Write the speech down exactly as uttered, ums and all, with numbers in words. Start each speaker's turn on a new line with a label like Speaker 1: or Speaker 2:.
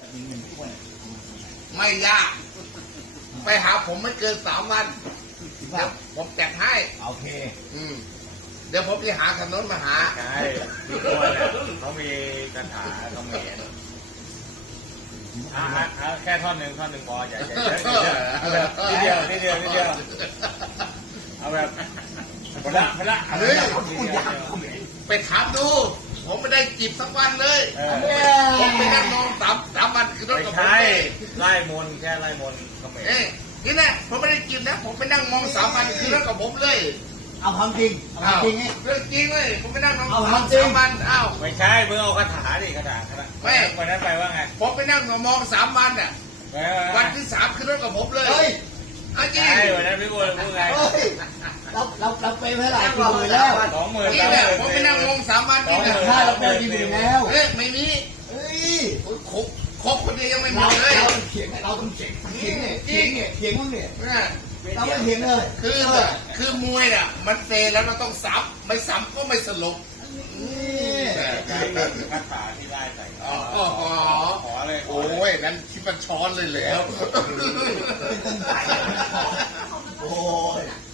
Speaker 1: ไม่ยากไปหาผมไม่เกินสามวันเดี๋ยวผมแจกให้
Speaker 2: โอเค
Speaker 1: อืมเดี๋ยวผมจะหาถนนมาหา
Speaker 3: ใช่ทุกคนเขามีคาถาเขาเมนแค่ท่อนหนึ่งท่อนหนึ่งพออย่าอย่าเยอะนิดเดียวนิดเดียวนิดเดียวเอาแบบพละพละเฮ้ย
Speaker 1: ไปถามดูผมไม่ได้จีบสักวันเลยผมไปนั่งนอนสามสามวันคือรถกับผม
Speaker 3: ไล่มนแค่ไล่มนเขาเมน
Speaker 1: นี่นะผมไม่ได้จีบนะผมไปนั่งมองสามวันคือรถกับผมเลย
Speaker 2: เอาความจริงเอาความจริงไง
Speaker 1: เรื่องจริงเลยผมไปนั่งนอนสามวันอ้าว
Speaker 3: ไม่ใช่เมื่อเอาคาถาดิคาถาไม่วันนั้นไปว่าไง
Speaker 1: ผมไปนั่งมองสามวันอ่ะวันที่สามคือรถกับผมเลย
Speaker 3: อาจารย์วันนั้นพี่บัวพูดไง
Speaker 2: เราเราเราไปเท่าไหร่กี่หมื่นแล้ว
Speaker 3: สองหมื่น
Speaker 1: นี่แหละผมไปนั่งมองสามวันนี่แหละ
Speaker 2: ค่าเราไปกี่หมื่นแล้ว
Speaker 1: เฮ้ยไม่มี
Speaker 2: เฮ้ย
Speaker 1: ครบครบคนเดียวยังไม่หมดเลย
Speaker 2: เราเถียงเราต้องเถียงเถียงเนี่ยเถียงเนี่ยเถียงมั้งเนี่ยเราไม่เถียงเลย
Speaker 1: คือคือมวยอ่ะมันเซแล้วเราต้องซ้ำไม่ซ้ำก็ไม่สลบ
Speaker 2: นี่
Speaker 3: คาถาที่ไล่ใส่
Speaker 1: อ๋อ
Speaker 3: ขอเลย
Speaker 1: โอ้ยนั้นคิดมันช้อนเลยแล้ว
Speaker 2: เป็นต้นใหญ่โอ้ย